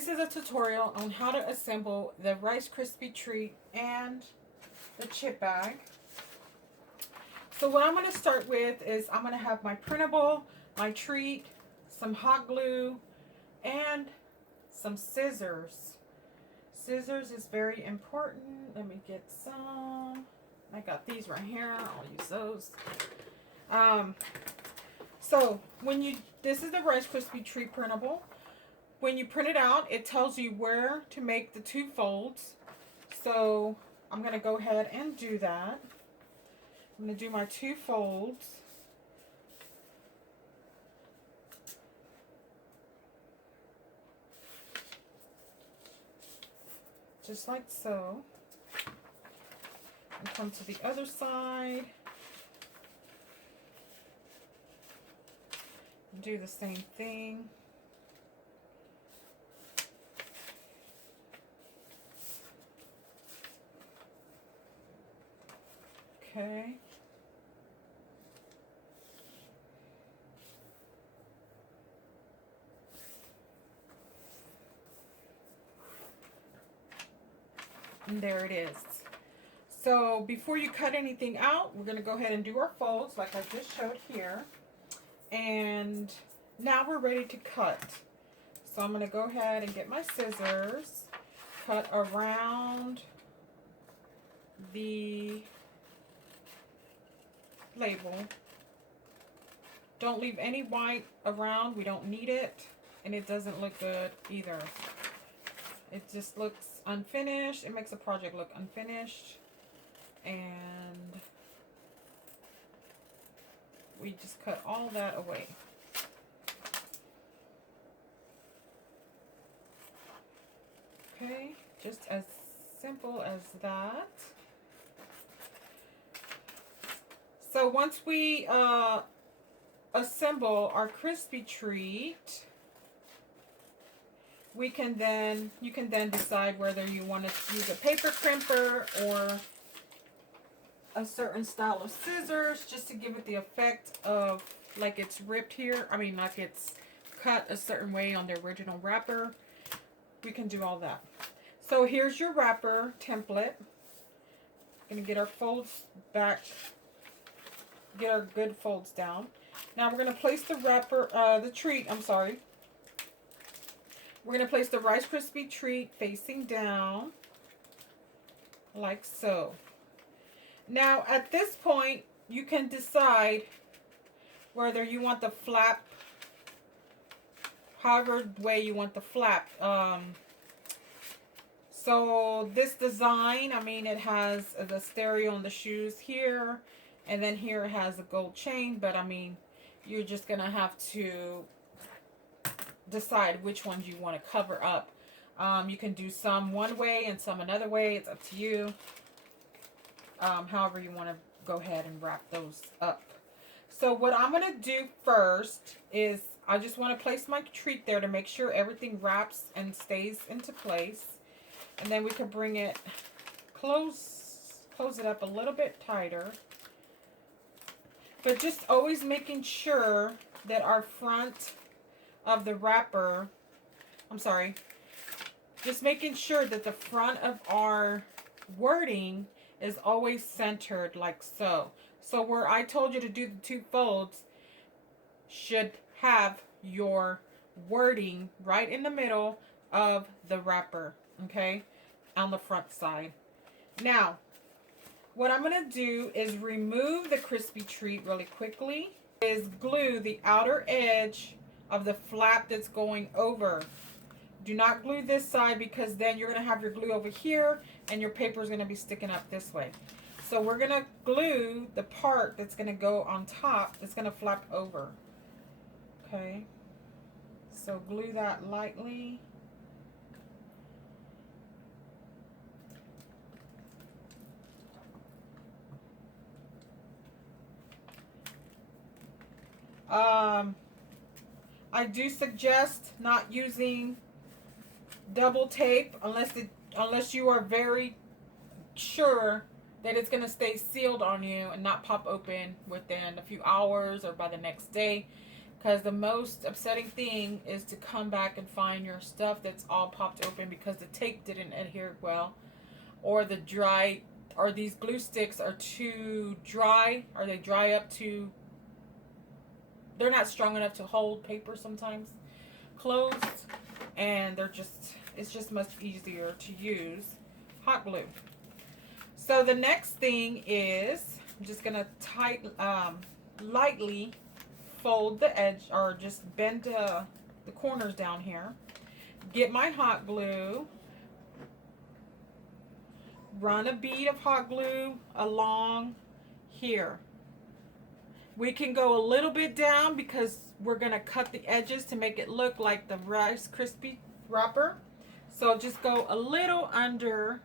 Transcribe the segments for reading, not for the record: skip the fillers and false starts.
This is a tutorial on how to assemble the Rice Krispie treat and the chip bag. So what I'm going to start with is I'm going to have my printable, my treat, some hot glue, and some scissors. Scissors is very important. Let me get some. I got these right here. I'll use those. So this is the Rice Krispie treat printable. When you print it out, it tells you where to make the two folds. So I'm going to go ahead and do that. I'm going to do my two folds. Just like so. And come to the other side. Do the same thing. Okay. And there it is. So before you cut anything out, we're going to go ahead and do our folds like I just showed here. And now we're ready to cut. So I'm going to go ahead and get my scissors, cut around the label. Don't leave any white around. We don't need it. And it doesn't look good either. It just looks unfinished. It makes a project look unfinished. And we just cut all that away. Okay, just as simple as that. So once we assemble our crispy treat, you can then decide whether you want to use a paper crimper or a certain style of scissors, just to give it the effect of like it's ripped here. I mean, like it's cut a certain way on the original wrapper. We can do all that. So here's your wrapper template. Gonna get our folds back, get our good folds down. Now we're gonna place the treat. We're gonna place the Rice Krispie treat facing down, like so. Now at this point, you can decide whether you want the flap, however way you want the flap. So this design, I mean, it has the stereo on the shoes here, and then here it has a gold chain, but I mean, you're just gonna have to decide which ones you want to cover up. You can do some one way and some another way. It's up to you. However you want to go ahead and wrap those up. So what I'm going to do first is I just want to place my treat there to make sure everything wraps and stays into place. And then we can bring it, close it up a little bit tighter. But just always making sure that our front of the wrapper, just making sure that the front of our wording is always centered like so. So where I told you to do the two folds should have your wording right in the middle of the wrapper, okay, on the front side. Now, what I'm going to do is remove the crispy treat really quickly, is glue the outer edge of the flap that's going over. Do not glue this side, because then you're going to have your glue over here and your paper is going to be sticking up this way. So we're going to glue the part that's going to go on top, that's going to flap over. Okay. So glue that lightly. I do suggest not using double tape unless you are very sure that it's going to stay sealed on you and not pop open within a few hours or by the next day. Because the most upsetting thing is to come back and find your stuff that's all popped open because the tape didn't adhere well, or the dry, or these glue sticks are too dry, or they dry up too, they're not strong enough to hold paper sometimes closed, and it's just much easier to use hot glue. So the next thing is, I'm just gonna lightly fold the edge, or just bend the corners down here. Get my hot glue, run a bead of hot glue along here. We can go a little bit down because we're going to cut the edges to make it look like the Rice Krispie wrapper. So just go a little under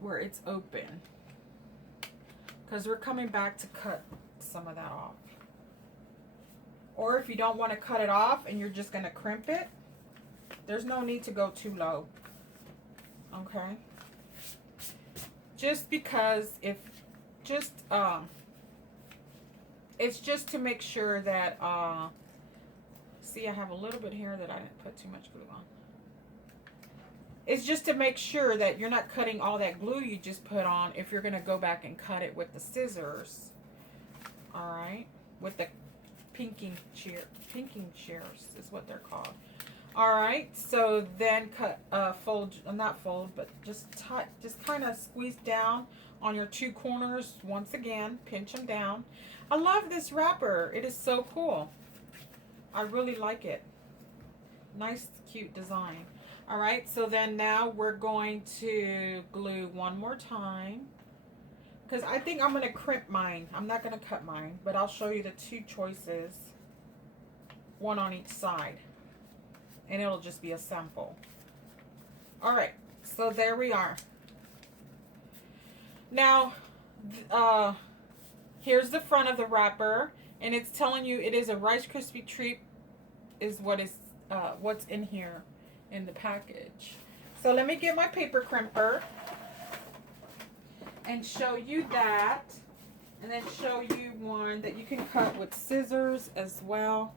where it's open, because we're coming back to cut some of that off. Or if you don't want to cut it off and you're just going to crimp it, there's no need to go too low. Okay? Just because it's just to make sure that, see, I have a little bit here that I didn't put too much glue on. It's just to make sure that you're not cutting all that glue you just put on if you're going to go back and cut it with the scissors. All right? With the pinking shears is what they're called. All right, so then not fold, but just kind of squeeze down on your two corners once again, pinch them down. I love this wrapper. It is so cool. I really like it. Nice, cute design. All right, so then now we're going to glue one more time, because I think I'm going to crimp mine. I'm not going to cut mine, but I'll show you the two choices, one on each side, and it'll just be a sample. All right, so there we are. Now, here's the front of the wrapper, and it's telling you it is a Rice Krispie treat is what's in here in the package. So let me get my paper crimper and show you that, and then show you one that you can cut with scissors as well.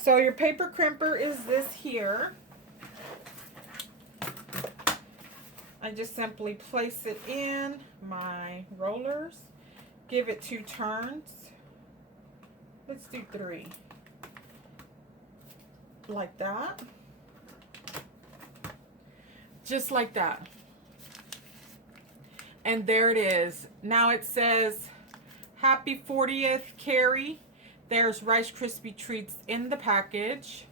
So your paper crimper is this here. I just simply place it in my rollers, give it 2 turns. Let's do 3. Like that. Just like that. And there it is. Now it says, Happy 40th, Carrie. There's Rice Krispie treats in the package.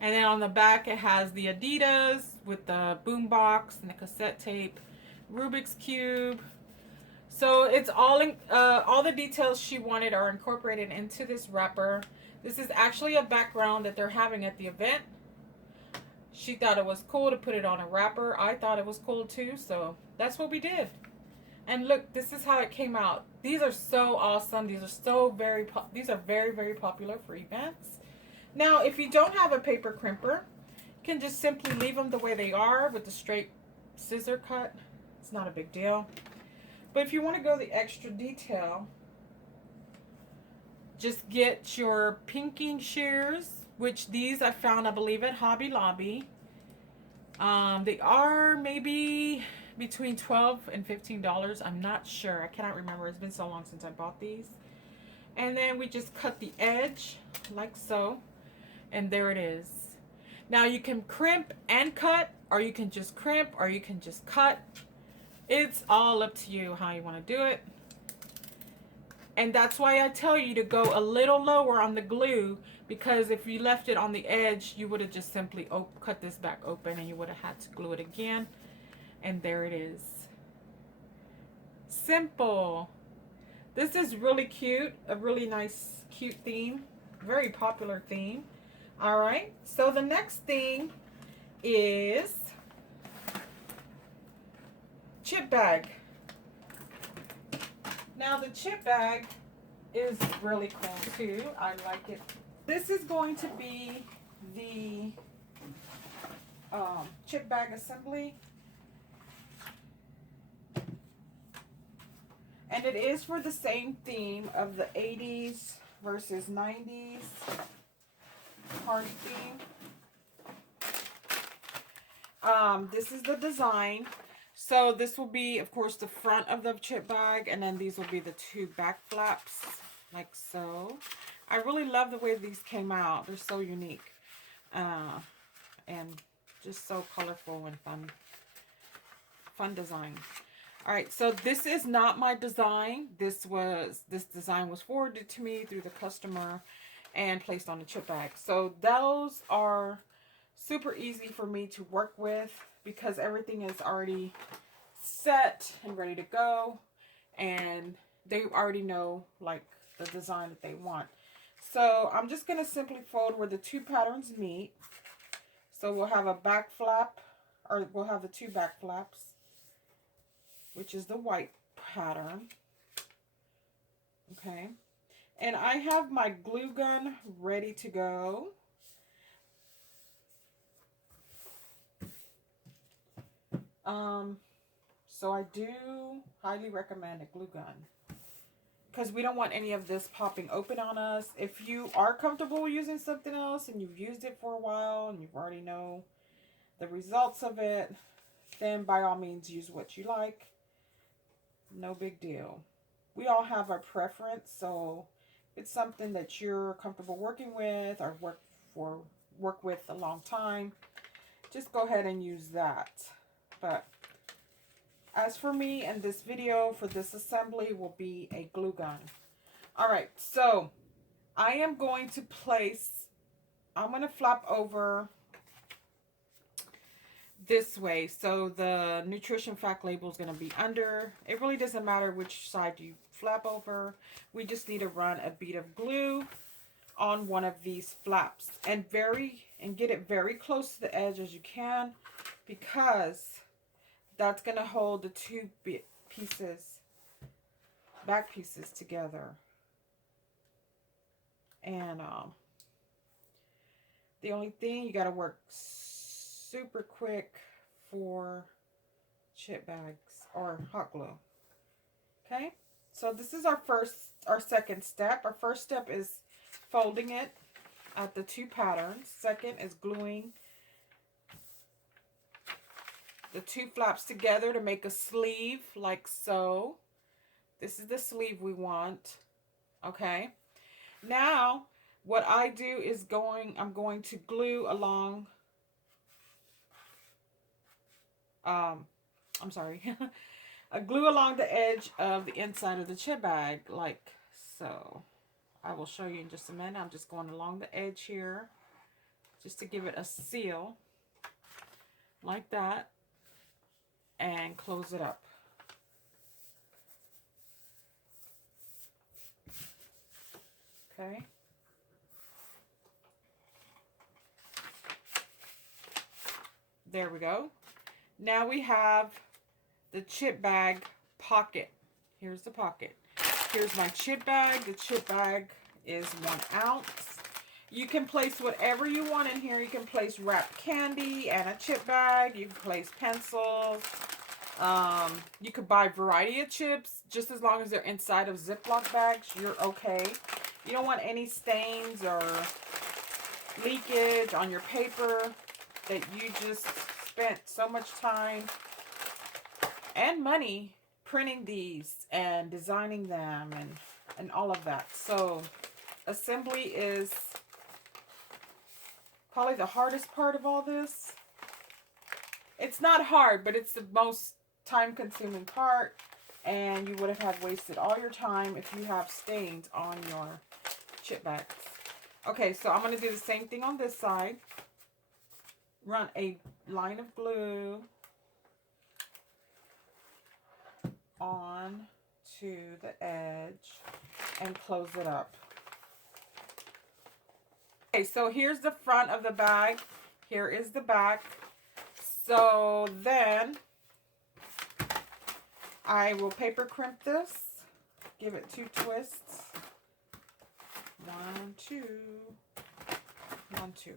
And then on the back it has the Adidas with the boom box and the cassette tape, Rubik's Cube. So it's all the details she wanted are incorporated into this wrapper. This is actually a background that they're having at the event. She thought it was cool to put it on a wrapper. I thought it was cool too, so that's what we did. And look, this is how it came out. These are so awesome. These are very, very popular for events. Now, if you don't have a paper crimper, you can just simply leave them the way they are with the straight scissor cut. It's not a big deal. But if you want to go the extra detail, just get your pinking shears, which these I found, I believe, at Hobby Lobby. They are maybe between $12 and $15. I'm not sure. I cannot remember. It's been so long since I bought these. And then we just cut the edge like so. And there it is. Now you can crimp and cut, or you can just crimp, or you can just cut. It's all up to you how you want to do it. And that's why I tell you to go a little lower on the glue, because if you left it on the edge, you would have just simply cut this back open and you would have had to glue it again. And there it is. Simple. This is really cute. A really nice, cute theme. Very popular theme. All right. So the next thing is chip bag. Now the chip bag is really cool too. I like it. This is going to be the chip bag assembly. And it is for the same theme of the 80s versus 90s party theme. This is the design. So this will be, of course, the front of the chip bag, and then these will be the two back flaps, like so. I really love the way these came out. They're so unique, and just so colorful and fun design. All right, so this is not my design. This design was forwarded to me through the customer and placed on the chip bag. So those are super easy for me to work with because everything is already set and ready to go, and they already know like the design that they want. So I'm just going to simply fold where the two patterns meet. So we'll have a back flap, or we'll have the two back flaps, which is the white pattern. Okay. And I have my glue gun ready to go. So I do highly recommend a glue gun because we don't want any of this popping open on us. If you are comfortable using something else and you've used it for a while and you already know the results of it, then by all means use what you like. No big deal. We all have our preference, so if it's something that you're comfortable working with or work with a long time, just go ahead and use that. But as for me and this video for this assembly will be a glue gun. All right, so I am going to I'm going to flap over this way. So the nutrition fact label is going to be under. It really doesn't matter which side you flap over. We just need to run a bead of glue on one of these flaps and get it very close to the edge as you can, because that's going to hold the two back pieces together. And the only thing, you got to work super quick for chip bags or hot glue. Okay, so this is our second step. Our first step is folding it at the two patterns. Second is gluing the two flaps together to make a sleeve, like so. This is the sleeve we want. Okay, now what I do is I'm going to glue along I'm sorry, I glue along the edge of the inside of the chip bag, like so. I will show you in just a minute. I'm just going along the edge here, just to give it a seal, like that, and close it up. Okay. There we go. Now we have the chip bag pocket. Here's the pocket. Here's my chip bag. The chip bag is 1 ounce. You can place whatever you want in here. You can place wrapped candy and a chip bag. You can place pencils. You could buy a variety of chips. Just as long as they're inside of Ziploc bags, you're okay. You don't want any stains or leakage on your paper that you just spent so much time and money printing these and designing them and all of that. So assembly is probably the hardest part of all this. It's not hard, but it's the most time-consuming part, and you would have wasted all your time if you have stains on your chip bags. Okay, so I'm going to do the same thing on this side. Run a line of glue on to the edge and close it up. Okay, so here's the front of the bag. Here is the back. So then I will paper crimp this. Give it 2 twists. 1, 2. 1, 2.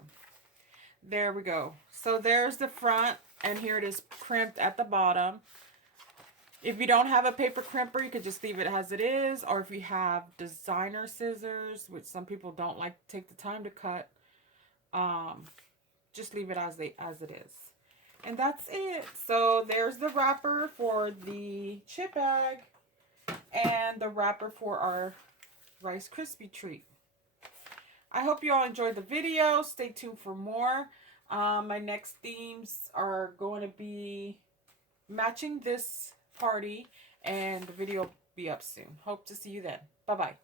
There we go. So there's the front, and here it is crimped at the bottom. If you don't have a paper crimper, you could just leave it as it is. Or if you have designer scissors, which some people don't like to take the time to cut, just leave it as it is. And that's it. So there's the wrapper for the chip bag and the wrapper for our Rice Krispie treat. I hope you all enjoyed the video. Stay tuned for more. My next themes are going to be matching this party, and the video will be up soon. Hope to see you then. Bye-bye.